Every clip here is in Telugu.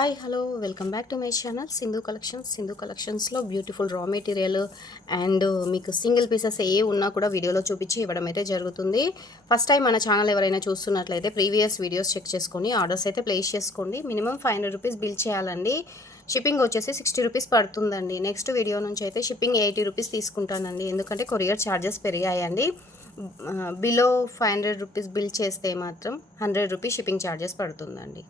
Hi hello welcome back to my channel Sindhu కలెక్షన్స్లో బ్యూటిఫుల్ రా మెటీరియల్ అండ్ మీకు సింగిల్ పీసెస్ ఏ ఉన్నా కూడా వీడియోలో చూపించి ఇవ్వడం అయితే జరుగుతుంది. ఫస్ట్ టైం మన ఛానల్ ఎవరైనా చూస్తున్నట్లయితే ప్రీవియస్ వీడియోస్ చెక్ చేసుకొని ఆర్డర్స్ అయితే ప్లేస్ చేసుకోండి. మినిమం 500 రూపీస్ బిల్ చేయాలండి. షిప్పింగ్ వచ్చేసి 60 రూపీస్ పడుతుందండి. నెక్స్ట్ వీడియో నుంచి అయితే షిప్పింగ్ 80 రూపీస్ తీసుకుంటానండి, ఎందుకంటే కొరియర్ ఛార్జెస్ పెరిగాయండి. బిలో 500 రూపీస్ బిల్ చేస్తే మాత్రం 100 రూపీస్ షిప్పింగ్ ఛార్జెస్ పడుతుందండి.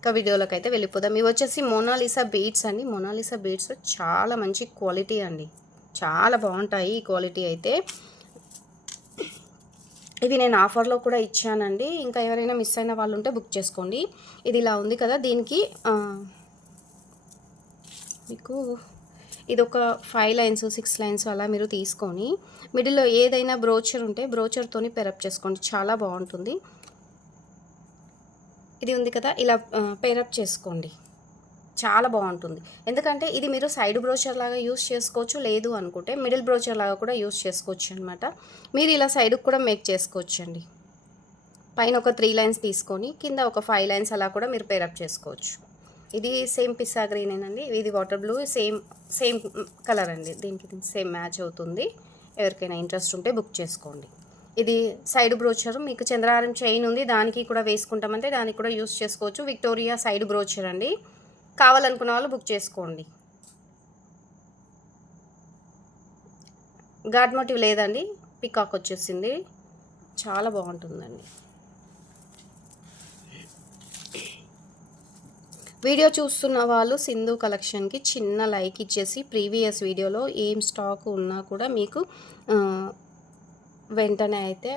ఇంకా వీడియోలోకి అయితే వెళ్ళిపోదాం. ఇవి వచ్చేసి మోనాలిసా బీడ్స్ అండి. మోనాలిసా బీడ్స్ చాలా మంచి క్వాలిటీ అండి, చాలా బాగుంటాయి ఈ క్వాలిటీ అయితే. ఇది నేను ఆఫర్లో కూడా ఇచ్చానండి. ఇంకా ఎవరైనా మిస్ అయిన వాళ్ళు ఉంటే బుక్ చేసుకోండి. ఇది ఇలా ఉంది కదా, దీనికి మీకు ఇది ఒక 5 లైన్స్ 6 లైన్స్ అలా మీరు తీసుకొని మిడిల్లో ఏదైనా బ్రోచర్ ఉంటే బ్రోచర్తోని పేరప్ చేసుకోండి, చాలా బాగుంటుంది. ఇది ఉంది కదా, ఇలా పేరప్ చేసుకోండి, చాలా బాగుంటుంది. ఎందుకంటే ఇది మీరు సైడ్ బ్రోచర్ లాగా యూస్ చేసుకోవచ్చు, లేదు అనుకుంటే మిడిల్ బ్రోచర్ లాగా కూడా యూస్ చేసుకోవచ్చు అనమాట. మీరు ఇలా సైడ్కి కూడా మేక్ చేసుకోవచ్చు అండి. పైన ఒక 3 లైన్స్ తీసుకొని కింద ఒక 5 లైన్స్ అలా కూడా మీరు పేరప్ చేసుకోవచ్చు. ఇది సేమ్ పిస్సా గ్రీనేనండి, ఇది వాటర్ బ్లూ, సేమ్ కలర్ అండి. దీనికి సేమ్ మ్యాచ్ అవుతుంది. ఎవరికైనా ఇంట్రెస్ట్ ఉంటే బుక్ చేసుకోండి. ఇది సైడ్ బ్రోచర్, మీకు చంద్రహారం చైన్ ఉంది, దానికి కూడా వేసుకుంటామంటే దానికి కూడా యూస్ చేసుకోవచ్చు. విక్టోరియా సైడ్ బ్రోచర్ అండి. కావాలనుకున్న వాళ్ళు బుక్ చేసుకోండి. గాడ్ మోటివ్ లేదండి, పికాక్ వచ్చేసింది, చాలా బాగుంటుందండి. వీడియో చూస్తున్న వాళ్ళు సింధు కలెక్షన్కి చిన్న లైక్ ఇచ్చేసి ప్రీవియస్ వీడియోలో ఏం స్టాక్ ఉన్నా కూడా మీకు వెంటనే అయితే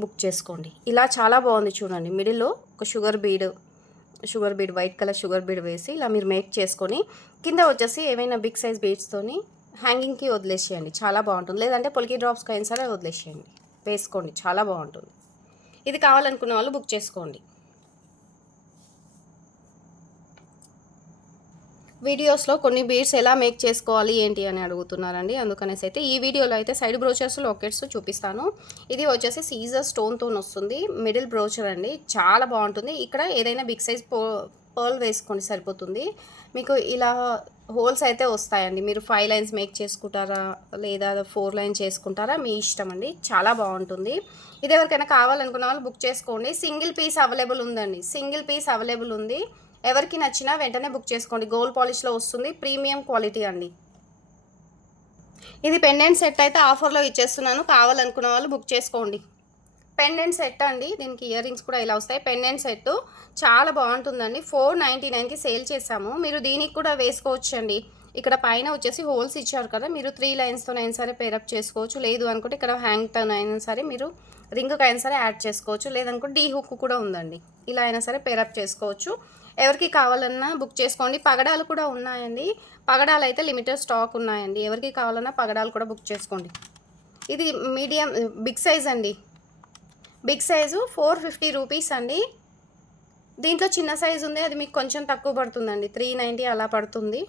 బుక్ చేసుకోండి. ఇలా చాలా బాగుంది చూడండి. మిడిల్లో ఒక sugar bead white colour sugar bead వేసి ఇలా మీరు మేక్ చేసుకొని కింద వచ్చేసి ఏమైనా బిగ్ సైజ్ బీడ్స్తోని హ్యాంగింగ్కి వదిలేసేయండి, చాలా బాగుంటుంది. లేదంటే పొలికి డ్రాప్స్కి అయినా సరే వదిలేసేయండి, వేసుకోండి, చాలా బాగుంటుంది. ఇది కావాలనుకున్న వాళ్ళు బుక్ చేసుకోండి. వీడియోస్లో కొన్ని బీడ్స్ ఎలా మేక్ చేసుకోవాలి ఏంటి అని అడుగుతున్నారండి, అందుకనేసి అయితే ఈ వీడియోలో అయితే సైడ్ బ్రోచర్స్ లాకెట్స్ చూపిస్తాను. ఇది వచ్చేసి సీజర్ స్టోన్తో వస్తుంది, మిడిల్ బ్రోచర్ అండి, చాలా బాగుంటుంది. ఇక్కడ ఏదైనా బిగ్ సైజ్ పర్ల్ వేసుకోండి సరిపోతుంది. మీకు ఇలా హోల్స్ అయితే వస్తాయండి. మీరు 5 లైన్స్ మేక్ చేసుకుంటారా లేదా 4 లైన్స్ చేసుకుంటారా, మీ ఇష్టం అండి, చాలా బాగుంటుంది. ఇది ఎవరికైనా కావాలనుకున్న వాళ్ళు బుక్ చేసుకోండి. సింగిల్ పీస్ అవైలబుల్ ఉందండి, సింగిల్ పీస్ అవైలబుల్ ఉంది. ఎవరికి నచ్చినా వెంటనే బుక్ చేసుకోండి. గోల్డ్ పాలిష్లో వస్తుంది, ప్రీమియం క్వాలిటీ అండి. ఇది పెండెంట్ సెట్ అయితే ఆఫర్లో ఇచ్చేస్తున్నాను, కావాలనుకున్న వాళ్ళు బుక్ చేసుకోండి. పెండెంట్ సెట్ అండి, దీనికి ఇయర్ రింగ్స్ కూడా ఇలా వస్తాయి. పెండెంట్ సెట్ చాలా బాగుంటుందండి. 499కి సేల్ చేసాము. మీరు దీనికి కూడా వేసుకోవచ్చు అండి. ఇక్కడ పైన వచ్చేసి హోల్స్ ఇచ్చారు కదా, మీరు 3 లైన్స్తోనైనా సరే పేరప్ చేసుకోవచ్చు. లేదు అనుకుంటే ఇక్కడ హ్యాంగ్తో అయినా సరే మీరు రింగ్కి అయినా సరే యాడ్ చేసుకోవచ్చు. లేదనుకుంటే డీ హుక్ కూడా ఉందండి, ఇలా అయినా సరే పేరప్ చేసుకోవచ్చు. ఎవరికి కావాలన్నా బుక్ చేసుకోండి. పగడాలు కూడా ఉన్నాయండి, పగడాలు అయితే లిమిటెడ్ స్టాక్ ఉన్నాయండి. ఎవరికి కావాలన్నా పగడాలు కూడా బుక్ చేసుకోండి. ఇది మీడియం బిగ్ సైజ్ అండి, బిగ్ సైజు 450 రూపీస్ అండి. దీంట్లో చిన్న సైజు ఉంది, అది మీకు కొంచెం తక్కువ పడుతుందండి, 390 అలా పడుతుంది.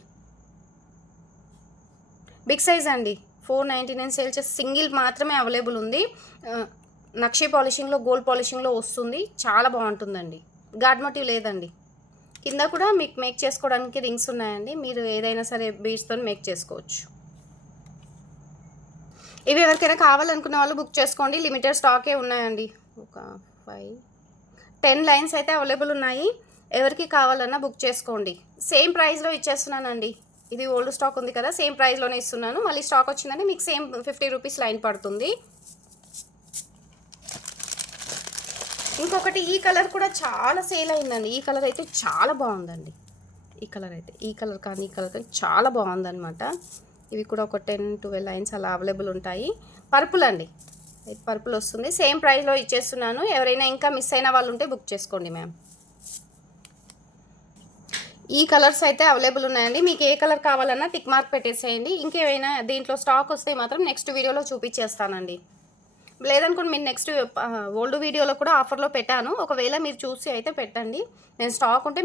బిగ్ సైజ్ అండి 499 సేల్ చేసి సింగిల్ మాత్రమే అవైలబుల్ ఉంది. నక్షి పాలిషింగ్లో గోల్డ్ పాలిషింగ్లో వస్తుంది, చాలా బాగుంటుందండి. గాడ్ మోటివ్ లేదండి. కింద కూడా మీకు మేక్ చేసుకోవడానికి రింగ్స్ ఉన్నాయండి, మీరు ఏదైనా సరే బీడ్స్తో మేక్ చేసుకోవచ్చు. ఇవి ఎవరికైనా కావాలనుకున్న వాళ్ళు బుక్ చేసుకోండి. లిమిటెడ్ స్టాకే ఉన్నాయండి. ఒక 10 లైన్స్ అయితే అవైలబుల్ ఉన్నాయి. ఎవరికి కావాలన్నా బుక్ చేసుకోండి. సేమ్ ప్రైస్లో ఇచ్చేస్తున్నానండి. ఇది ఓల్డ్ స్టాక్ ఉంది కదా, సేమ్ ప్రైస్లోనే ఇస్తున్నాను. మళ్ళీ స్టాక్ వచ్చిందని మీకు సేమ్ 50 రూపీస్ లైన్ పడుతుంది. ఇంకొకటి ఈ కలర్ కూడా చాలా సేల్ అయిందండి. ఈ కలర్ అయితే చాలా బాగుందండి. ఈ కలర్ కానీ ఈ కలర్ కానీ చాలా బాగుందన్నమాట. ఇవి కూడా ఒక 10-12 లైన్స్ అలా అవైలబుల్ ఉంటాయి. పర్పుల్ అండి, పర్పుల్ వస్తుంది. సేమ్ ప్రైస్లో ఇచ్చేస్తున్నాను. ఎవరైనా ఇంకా మిస్ అయిన వాళ్ళు ఉంటే బుక్ చేసుకోండి మ్యామ్. ఈ కలర్స్ అయితే అవైలబుల్ ఉన్నాయండి. మీకు ఏ కలర్ కావాలన్నా టిక్ మార్క్ పెట్టేసేయండి. ఇంకేమైనా దీంట్లో స్టాక్ వస్తే మాత్రం నెక్స్ట్ వీడియోలో చూపించేస్తానండి. లేదనుకోండి మీరు నెక్స్ట్ ఓల్డ్ వీడియోలో కూడా ఆఫర్లో పెట్టాను, ఒకవేళ మీరు చూసి అయితే పెట్టండి. నేను స్టాక్ ఉంటే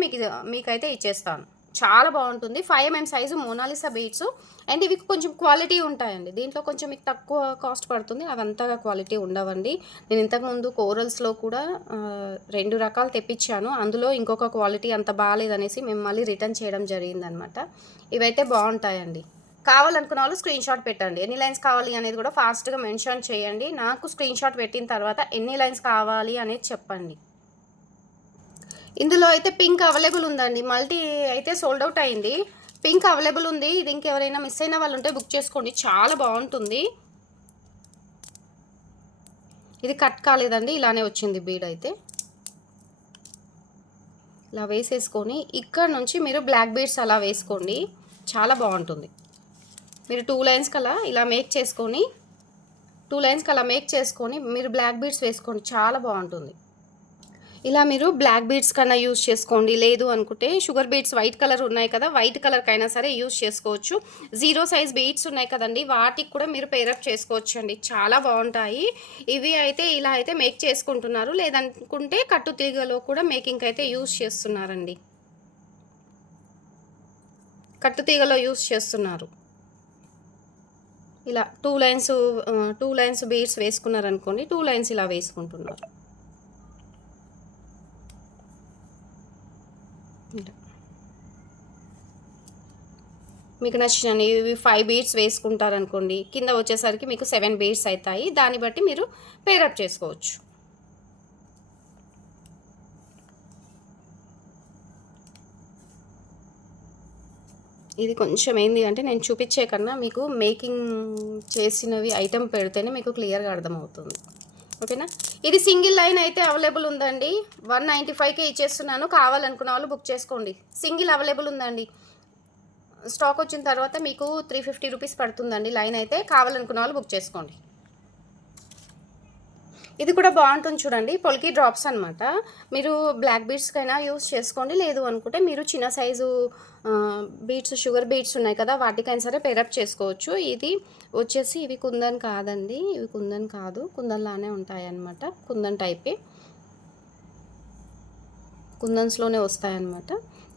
మీకైతే ఇచ్చేస్తాను. చాలా బాగుంటుంది. 5mm size Mona Lisa beads. And ఇవి కొంచెం క్వాలిటీ ఉంటాయండి. దీంట్లో కొంచెం మీకు తక్కువ కాస్ట్ పడుతుంది. అవి అంతగా క్వాలిటీ ఉండవండి. నేను ఇంతకుముందు కోరల్స్లో కూడా 2 రకాలు తెప్పించాను. అందులో ఇంకొక క్వాలిటీ అంత బాగాలేదనేసి మేము మళ్ళీ రిటర్న్ చేయడం జరిగిందనమాట. ఇవైతే బాగుంటాయండి. కావాలనుకున్న వాళ్ళు స్క్రీన్ షాట్ పెట్టండి. ఎన్ని లైన్స్ కావాలి అనేది కూడా ఫాస్ట్గా మెన్షన్ చేయండి. నాకు స్క్రీన్ షాట్ పెట్టిన తర్వాత ఎన్ని లైన్స్ కావాలి అనేది చెప్పండి. ఇందులో అయితే పింక్ అవైలబుల్ ఉందండి. మల్టీ అయితే సోల్డ్ అవుట్ అయింది. పింక్ అవైలబుల్ ఉంది. ఇది ఇంకెవరైనా మిస్ అయిన వాళ్ళు ఉంటే బుక్ చేసుకోండి. చాలా బాగుంటుంది. ఇది కట్ కాలేదండి, ఇలానే వచ్చింది బీడ్ అయితే. ఇలా వేసేసుకొని ఇక్కడ నుంచి మీరు బ్లాక్ బీడ్స్ అలా వేసుకోండి. చాలా బాగుంటుంది. మీరు 2 లైన్స్ కలా ఇలా మేక్ చేసుకొని 2 లైన్స్ కలా మేక్ చేసుకొని మీరు బ్లాక్ బీడ్స్ వేసుకోండి. చాలా బాగుంటుంది. ఇలా మీరు బ్లాక్ బీడ్స్ కన్నా యూజ్ చేసుకోండి. లేదు అనుకుంటే షుగర్ బీడ్స్ వైట్ కలర్ ఉన్నాయి కదా, వైట్ కలర్కైనా సరే యూజ్ చేసుకోవచ్చు. 0 సైజ్ బీడ్స్ ఉన్నాయి కదండి, వాటికి కూడా మీరు పేరప్ చేసుకోవచ్చు అండి. చాలా బాగుంటాయి. ఇవి అయితే ఇలా అయితే మేక్ చేసుకుంటున్నారు. లేదనుకుంటే కట్టు తీగలో కూడా మేకింగ్ అయితే యూజ్ చేస్తున్నారండి. కట్టు తీగలో యూజ్ చేస్తున్నారు. ఇలా 2 లైన్స్ బీడ్స్ వేసుకున్నారనుకోండి, 2 లైన్స్ ఇలా వేసుకుంటున్నారు. మీకు నచ్చినవి ఇవి 5 బీడ్స్ వేసుకుంటారనుకోండి, కింద వచ్చేసరికి మీకు 7 బీడ్స్ అవుతాయి. దాన్ని బట్టి మీరు పేరప్ చేసుకోవచ్చు. ఇది కొంచెం ఏంది అంటే నేను చూపించే కన్నా మీకు మేకింగ్ చేసినవి ఐటెం పెడితేనే మీకు క్లియర్గా అర్థమవుతుంది. ఓకేనా. ఇది సింగిల్ లైన్ అయితే అవైలబుల్ ఉందండి. 195కే ఇచ్చేస్తున్నాను. కావాలనుకున్న వాళ్ళు బుక్ చేసుకోండి. సింగిల్ అవైలబుల్ ఉందండి. స్టాక్ వచ్చిన తర్వాత మీకు 350 రూపీస్ పడుతుందండి లైన్ అయితే. కావాలనుకున్న వాళ్ళు బుక్ చేసుకోండి. ఇది కూడా బాగుంటుంది చూడండి. పొల్కి డ్రాప్స్ అనమాట. మీరు బ్లాక్ బీడ్స్కైనా యూస్ చేసుకోండి. లేదు అనుకుంటే మీరు చిన్న సైజు బీడ్స్, షుగర్ బీడ్స్ ఉన్నాయి కదా, వాటికైనా సరే పేరప్ చేసుకోవచ్చు. ఇది వచ్చేసి ఇవి కుందన్ కాదండి. ఇవి కుందన్ కాదు, కుందన్లానే ఉంటాయి అన్నమాట. కుందన్ టైపే, కుందన్స్లోనే వస్తాయన్నమాట.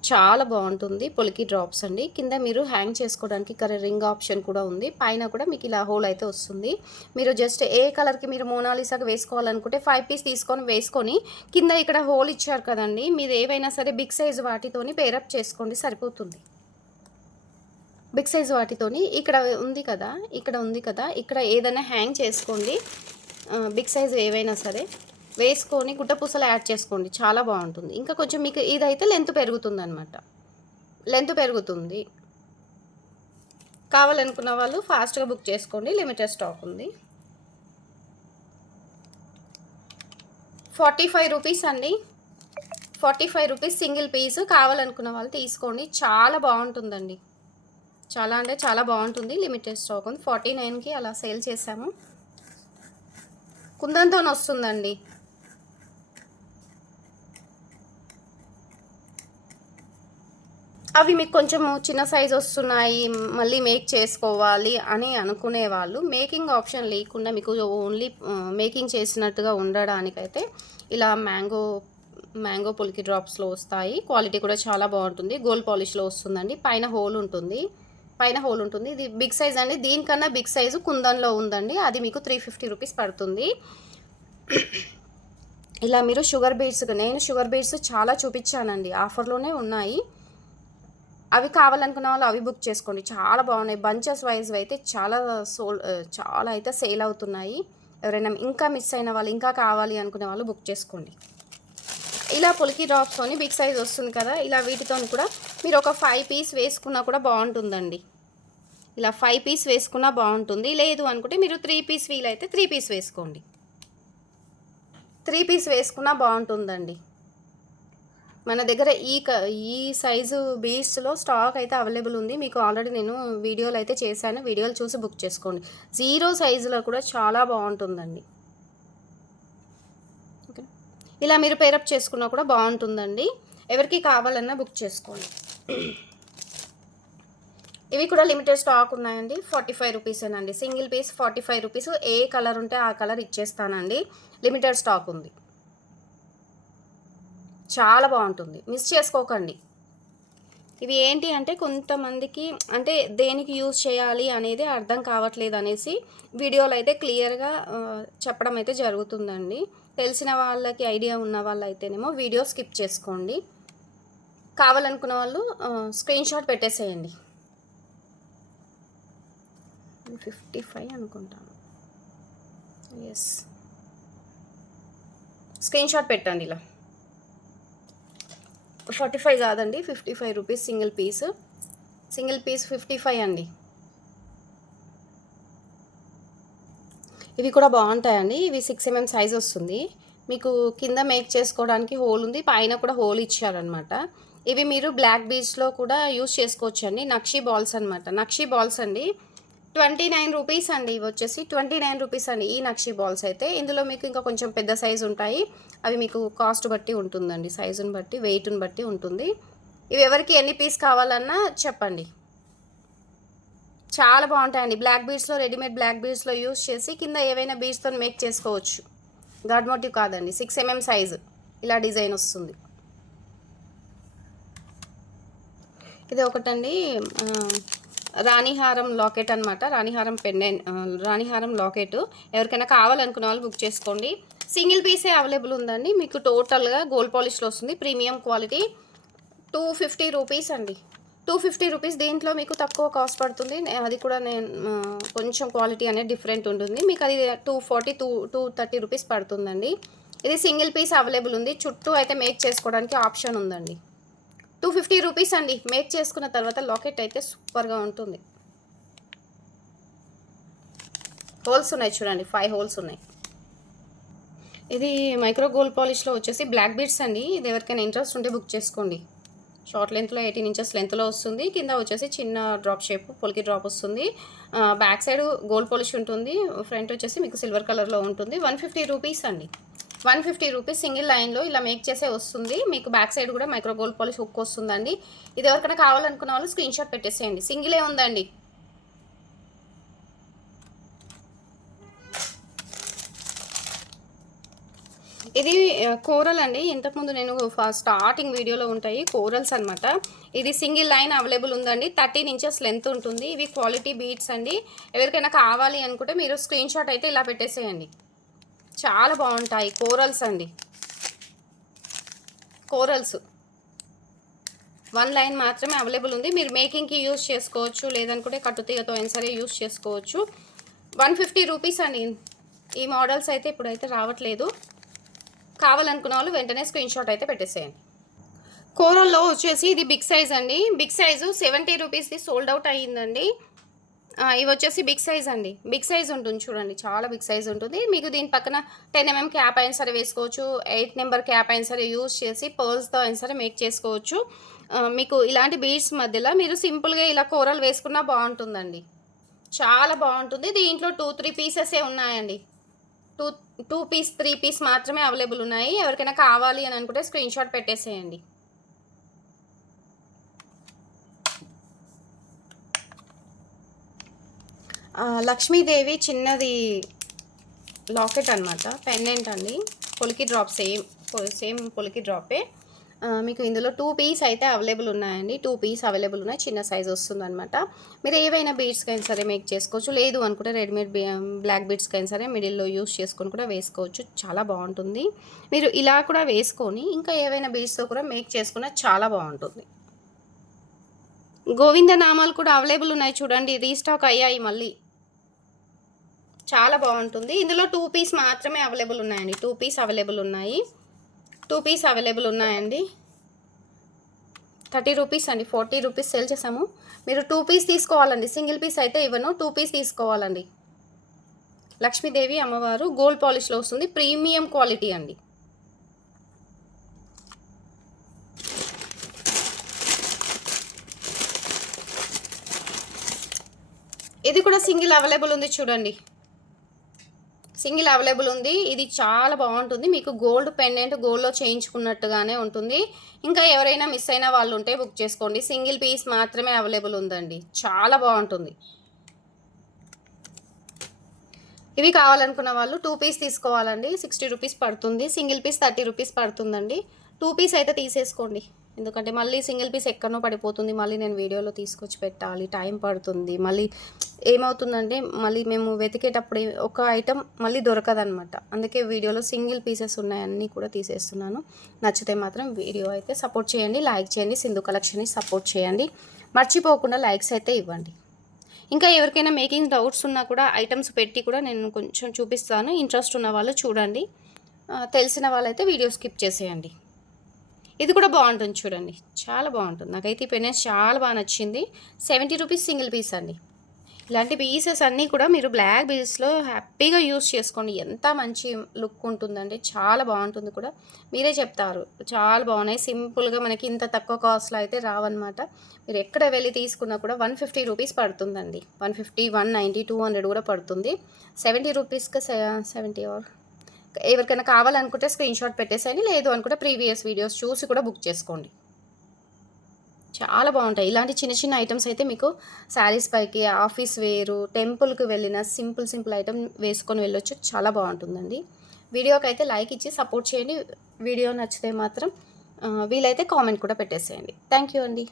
చాలా బాగుంటుంది. పొలికి డ్రాప్స్ అండి. కింద మీరు హ్యాంగ్ చేసుకోవడానికి ఇక్కడ రింగ్ ఆప్షన్ కూడా ఉంది. పైన కూడా మీకు ఇలా హోల్ అయితే వస్తుంది. మీరు జస్ట్ ఏ కలర్కి మీరు మోనాలిసాగా వేసుకోవాలనుకుంటే 5 పీస్ వేసుకొని కింద ఇక్కడ హోల్ ఇచ్చారు కదండి, మీరు ఏవైనా సరే బిగ్ సైజ్ వాటితోని పేరప్ చేసుకోండి, సరిపోతుంది. బిగ్ సైజ్ వాటితోని ఇక్కడ ఉంది కదా, ఇక్కడ ఏదైనా హ్యాంగ్ చేసుకోండి. బిగ్ సైజ్ ఏవైనా సరే వేసుకొని గుట్టపూసలు యాడ్ చేసుకోండి. చాలా బాగుంటుంది. ఇంకా కొంచెం మీకు ఇదైతే లెంత్ పెరుగుతుంది అనమాట. లెంత్ పెరుగుతుంది. కావాలనుకున్న వాళ్ళు ఫాస్ట్గా బుక్ చేసుకోండి. లిమిటెడ్ స్టాక్ ఉంది. 45 రూపీస్ అండి. 45 రూపీస్ సింగిల్ పీస్. కావాలనుకున్న వాళ్ళు తీసుకోండి. చాలా బాగుంటుందండి. చాలా అంటే చాలా బాగుంటుంది. లిమిటెడ్ స్టాక్ ఉంది. 49కి అలా సేల్ చేసాము. కుందంతో వస్తుందండి. అవి మీకు కొంచెం చిన్న సైజ్ వస్తున్నాయి, మళ్ళీ మేక్ చేసుకోవాలి అని అనుకునే వాళ్ళు మేకింగ్ ఆప్షన్ లేకుండా మీకు ఓన్లీ మేకింగ్ చేసినట్టుగా ఉండడానికైతే ఇలా మ్యాంగో పొలికి డ్రాప్స్లో వస్తాయి. క్వాలిటీ కూడా చాలా బాగుంటుంది. గోల్డ్ పాలిష్లో వస్తుందండి. పైన హోల్ ఉంటుంది. ఇది బిగ్ సైజ్ అండి. దీనికన్నా బిగ్ సైజు కుందన్లో ఉందండి. అది మీకు 350 రూపీస్ పడుతుంది. ఇలా మీరు నేను షుగర్ బీడ్స్ చాలా చూపించానండి. ఆఫర్లోనే ఉన్నాయి. అవి కావాలనుకున్న వాళ్ళు అవి బుక్ చేసుకోండి. చాలా బాగున్నాయి. బంచెస్ వైజ్ అయితే చాలా అయితే సేల్ అవుతున్నాయి. ఎవరైనా ఇంకా మిస్ అయిన వాళ్ళు, ఇంకా కావాలి అనుకునే వాళ్ళు బుక్ చేసుకోండి. ఇలా పొలికి డ్రాప్స్తోని బిగ్ సైజ్ వస్తుంది కదా, ఇలా వీటితో కూడా మీరు ఒక 5 పీస్ వేసుకున్నా కూడా బాగుంటుందండి. ఇలా 5 పీస్ వేసుకున్నా బాగుంటుంది. లేదు అనుకుంటే మీరు 3 పీస్ వీలైతే 3 పీస్ వేసుకోండి. 3 పీస్ వేసుకున్నా బాగుంటుందండి. మన దగ్గర ఈ సైజు బీడ్స్లో స్టాక్ అయితే అవైలబుల్ ఉంది. మీకు ఆల్రెడీ నేను వీడియోలు అయితే చేశాను. వీడియోలు చూసి బుక్ చేసుకోండి. 0 సైజులో కూడా చాలా బాగుంటుందండి. ఓకే, ఇలా మీరు పేరప్ చేసుకున్నా కూడా బాగుంటుందండి. ఎవరికి కావాలన్నా బుక్ చేసుకోండి. ఇవి కూడా లిమిటెడ్ స్టాక్ ఉన్నాయండి. 45 రూపీసేనండి. Single piece 45 rupees. ఏ కలర్ ఉంటే ఆ కలర్ ఇచ్చేస్తానండి. లిమిటెడ్ స్టాక్ ఉంది. చాలా బాగుంటుంది. మిస్ చేసుకోకండి. ఇవి ఏంటి అంటే కొంతమందికి అంటే దేనికి యూజ్ చేయాలి అనేది అర్థం కావట్లేదు అనేసి వీడియోలో అయితే క్లియర్గా చెప్పడం అయితే జరుగుతుందండి. తెలిసిన వాళ్ళకి ఐడియా ఉన్న వాళ్ళు అయితేనేమో వీడియో స్కిప్ చేసుకోండి. కావాలనుకున్న వాళ్ళు స్క్రీన్ షాట్ పెట్టేసేయండి. 55 అనుకుంటాను. ఎస్, స్క్రీన్ షాట్ పెట్టండి. ఇలా 45 కాదండి, 55 రూపీస్ సింగిల్ పీస్. 55 అండి. ఇవి కూడా బాగుంటాయండి. ఇవి 6 mm సైజ్ వస్తుంది. మీకు కింద మేక్ చేసుకోవడానికి హోల్ ఉంది, పైన కూడా హోల్ ఇచ్చారనమాట. ఇవి మీరు బ్లాక్ బీడ్స్లో కూడా యూస్ చేసుకోవచ్చు అండి. నక్షీ బాల్స్ అనమాట. నక్షీ బాల్స్ అండి 29 రూపీస్ అండి. ఇవి వచ్చేసి 29 రూపీస్ అండి ఈ నక్షీ బాల్స్ అయితే. ఇందులో మీకు ఇంకా కొంచెం పెద్ద సైజు ఉంటాయి. అవి మీకు కాస్ట్ బట్టి ఉంటుందండి, సైజుని బట్టి వెయిట్ని బట్టి ఉంటుంది. ఇవి ఎవరికి ఎన్ని పీస్ కావాలన్నా చెప్పండి. చాలా బాగుంటాయండి. బ్లాక్ బీడ్స్లో, రెడీమేడ్ బ్లాక్ బీడ్స్లో యూస్ చేసి కింద ఏవైనా బీడ్స్తో మేక్ చేసుకోవచ్చు. గాడ్ మోటివ్ కాదండి, 6 mm సైజు ఇలా డిజైన్ వస్తుంది. ఇది ఒకటండి రాణిహారం లాకెట్ అనమాట. రాణిహారం పెండెంట్, రాణిహారం లాకెట్. ఎవరికైనా కావాలనుకున్న వాళ్ళు బుక్ చేసుకోండి. సింగిల్ పీసే అవైలబుల్ ఉందండి. మీకు టోటల్గా గోల్డ్ పాలిష్లో వస్తుంది, ప్రీమియం క్వాలిటీ. 250 రూపీస్ అండి. 250 రూపీస్. దీంట్లో మీకు తక్కువ కాస్ట్ పడుతుంది. అది కూడా నేను కొంచెం క్వాలిటీ అనేది డిఫరెంట్ ఉంటుంది. మీకు అది 240 230 రూపీస్ పడుతుందండి. ఇది సింగిల్ పీస్ అవైలబుల్ ఉంది. చుట్టూ అయితే మేక్ చేసుకోవడానికి ఆప్షన్ ఉందండి. 250 రూపీస్ అండి. మేక్ చేసుకున్న తర్వాత లాకెట్ అయితే సూపర్గా ఉంటుంది. హోల్స్ ఉన్నాయి చూడండి, 5 హోల్స్ ఉన్నాయి. ఇది మైక్రో గోల్డ్ పాలిష్లో వచ్చేసి బ్లాక్ బీడ్స్ అండి. ఇది ఎవరికైనా ఇంట్రెస్ట్ ఉంటే బుక్ చేసుకోండి. షార్ట్ లెంత్లో 18 ఇంచెస్ లెంత్లో వస్తుంది. కింద వచ్చేసి చిన్న డ్రాప్ షేప్ పొలికి డ్రాప్ వస్తుంది. బ్యాక్ సైడ్ గోల్డ్ పాలిష్ ఉంటుంది. ఫ్రంట్ వచ్చేసి మీకు సిల్వర్ కలర్లో ఉంటుంది. 150 రూపీస్ అండి. 150 రూపీస్ సింగిల్ లైన్లో ఇలా మేక్ చేసే వస్తుంది. మీకు బ్యాక్ సైడ్ కూడా మైక్రో గోల్డ్ పాలిష్ హుక్ వస్తుందండి. ఇది ఎవరికైనా కావాలనుకున్న వాళ్ళు స్క్రీన్ షాట్ పెట్టేసేయండి. సింగిలే ఉందండి. ఇది కోరల్ అండి. ఇంతకుముందు నేను స్టార్టింగ్ వీడియోలో ఉంటాయి కోరల్స్ అనమాట. ఇది సింగిల్ లైన్ అవైలబుల్ ఉందండి. 13 ఇంచెస్ లెంత్ ఉంటుంది. ఇవి క్వాలిటీ బీడ్స్ అండి. ఎవరికైనా కావాలి అనుకుంటే మీరు స్క్రీన్ షాట్ అయితే ఇలా పెట్టేసేయండి. చాలా బాగుంటాయి. కోరల్స్ అండి, కోరల్స్ 1 లైన్ మాత్రమే అవైలబుల్ ఉంది. మీరు మేకింగ్కి యూజ్ చేసుకోవచ్చు, లేదనుకుంటే కట్టుతీగతో అయినా సరే యూజ్ చేసుకోవచ్చు. 150 రూపీస్ అండి. ఈ మోడల్స్ అయితే ఇప్పుడైతే రావట్లేదు. కావాలనుకున్న వాళ్ళు వెంటనే స్క్రీన్ షాట్ అయితే పెట్టేసేయండి. కోరల్లో వచ్చేసి ఇది బిగ్ సైజ్ అండి. బిగ్ సైజు 70 రూపీస్ది సోల్డ్ అవుట్ అయ్యిందండి. ఇవి వచ్చేసి బిగ్ సైజ్ అండి. బిగ్ సైజ్ ఉంటుంది చూడండి, చాలా బిగ్ సైజ్ ఉంటుంది. మీకు దీని పక్కన 10 mm క్యాప్ అయినా సరే వేసుకోవచ్చు, 8 నెంబర్ క్యాప్ అయినా సరే యూజ్ చేసి పర్ల్స్తో అయినా సరే మేక్ చేసుకోవచ్చు. మీకు ఇలాంటి బీడ్స్ మధ్యలో మీరు సింపుల్గా ఇలా కూరలు వేసుకున్నా బాగుంటుందండి. చాలా బాగుంటుంది. దీంట్లో 2-3 పీసెసే ఉన్నాయండి. 2 పీస్ 3 పీస్ మాత్రమే అవైలబుల్ ఉన్నాయి. ఎవరికైనా కావాలి అని అనుకుంటే స్క్రీన్ షాట్ పెట్టేసేయండి. లక్ష్మీదేవి చిన్నది లాకెట్ అనమాట, పెండెంట్ అండి. పొలికి డ్రాప్ సేమ్ పొలికి డ్రాపే. మీకు ఇందులో 2 పీస్ అయితే అవైలబుల్ ఉన్నాయండి. 2 పీస్ అవైలబుల్ ఉన్నాయి. చిన్న సైజ్ వస్తుందన్నమాట. మీరు ఏవైనా బీడ్స్కి అయినా సరే మేక్ చేసుకోవచ్చు, లేదు అనుకుంటే రెడీమేడ్ బ్లాక్ బీడ్స్కి అయినా సరే మిడిల్లో యూస్ చేసుకొని కూడా వేసుకోవచ్చు. చాలా బాగుంటుంది. మీరు ఇలా కూడా వేసుకొని ఇంకా ఏవైనా బీడ్స్తో కూడా మేక్ చేసుకున్నా చాలా బాగుంటుంది. గోవింద నామాలు కూడా అవైలబుల్ ఉన్నాయి చూడండి, రీస్టాక్ అయ్యాయి మళ్ళీ. చాలా బాగుంటుంది. ఇందులో 2 పీస్ మాత్రమే అవైలబుల్ ఉన్నాయండి. 2 పీస్ అవైలబుల్ ఉన్నాయి. 2 పీస్ అవైలబుల్ ఉన్నాయండి. 30 రూపీస్ అండి. 40 రూపీస్ సేల్ చేసాము. మీరు 2 పీస్ తీసుకోవాలండి. సింగిల్ పీస్ అయితే ఇవ్వను, 2 పీస్ తీసుకోవాలండి. లక్ష్మీదేవి అమ్మవారు గోల్డ్ పాలిష్లో వస్తుంది. ప్రీమియం క్వాలిటీ అండి. ఇది కూడా సింగిల్ అవైలబుల్ ఉంది చూడండి, సింగిల్ అవైలబుల్ ఉంది. ఇది చాలా బాగుంటుంది. మీకు గోల్డ్ పెండెంట్ గోల్డ్లో చేయించుకున్నట్టుగానే ఉంటుంది. ఇంకా ఎవరైనా మిస్ అయిన వాళ్ళు ఉంటే బుక్ చేసుకోండి. సింగిల్ పీస్ మాత్రమే అవైలబుల్ ఉందండి. చాలా బాగుంటుంది. ఇవి కావాలనుకున్న వాళ్ళు 2 పీస్ తీసుకోవాలండి. 60 రూపీస్ పడుతుంది. సింగిల్ పీస్ 30 రూపీస్ పడుతుందండి. 2 పీస్ అయితే తీసేసుకోండి. ఎందుకంటే మళ్ళీ సింగిల్ పీస్ ఎక్కడనో పడిపోతుంది. మళ్ళీ నేను వీడియోలో తీసుకొచ్చి పెట్టాలి. టైం పడుతుంది. మళ్ళీ ఏమవుతుందంటే మళ్ళీ మేము వెతికేటప్పుడు ఒక ఐటెం మళ్ళీ దొరకదనమాట. అందుకే వీడియోలో సింగిల్ పీసెస్ ఉన్నాయన్నీ కూడా తీసేస్తున్నాను. నచ్చితే మాత్రం వీడియో అయితే సపోర్ట్ చేయండి. లైక్ చేయండి. సింధు కలెక్షన్ని సపోర్ట్ చేయండి. మర్చిపోకుండా లైక్స్ అయితే ఇవ్వండి. ఇంకా ఎవరికైనా మేకింగ్ డౌట్స్ ఉన్నా కూడా ఐటమ్స్ పెట్టి కూడా నేను కొంచెం చూపిస్తాను. ఇంట్రెస్ట్ ఉన్న వాళ్ళు చూడండి. తెలిసిన వాళ్ళైతే వీడియో స్కిప్ చేసేయండి. ఇది కూడా బాగుంటుంది చూడండి, చాలా బాగుంటుంది. నాకైతే ఈ పెన్నెన్స్ చాలా బాగా నచ్చింది. 70 రూపీస్ సింగిల్ పీస్ అండి. ఇలాంటి పీసెస్ అన్నీ కూడా మీరు బ్లాక్ బీడ్స్లో హ్యాపీగా యూస్ చేసుకోండి. ఎంత మంచి లుక్ ఉంటుందండి, చాలా బాగుంటుంది కూడా. మీరే చెప్తారు చాలా బాగున్నాయి. సింపుల్గా మనకి ఇంత తక్కువ కాస్ట్లో అయితే రావన్నమాట. మీరు ఎక్కడ వెళ్ళి తీసుకున్నా కూడా 150 రూపీస్ పడుతుందండి. 150, 190, 200 కూడా పడుతుంది. 70 రూపీస్కి 70 ఆర్ ఎవరికైనా కావాలనుకుంటే స్క్రీన్ షాట్ పెట్టేసేయండి. లేదు అనుకుంటే ప్రీవియస్ వీడియోస్ చూసి కూడా బుక్ చేసుకోండి. చాలా బాగుంటాయి ఇలాంటి చిన్న చిన్న ఐటమ్స్ అయితే మీకు శారీస్ పైకి, ఆఫీస్ వేరు, టెంపుల్కి వెళ్ళిన సింపుల్ ఐటమ్ వేసుకొని వెళ్ళొచ్చు. చాలా బాగుంటుందండి. వీడియోకి అయితే లైక్ ఇచ్చి సపోర్ట్ చేయండి. వీడియో నచ్చితే మాత్రం వీలైతే కామెంట్ కూడా పెట్టేసేయండి. థ్యాంక్ యూ అండి.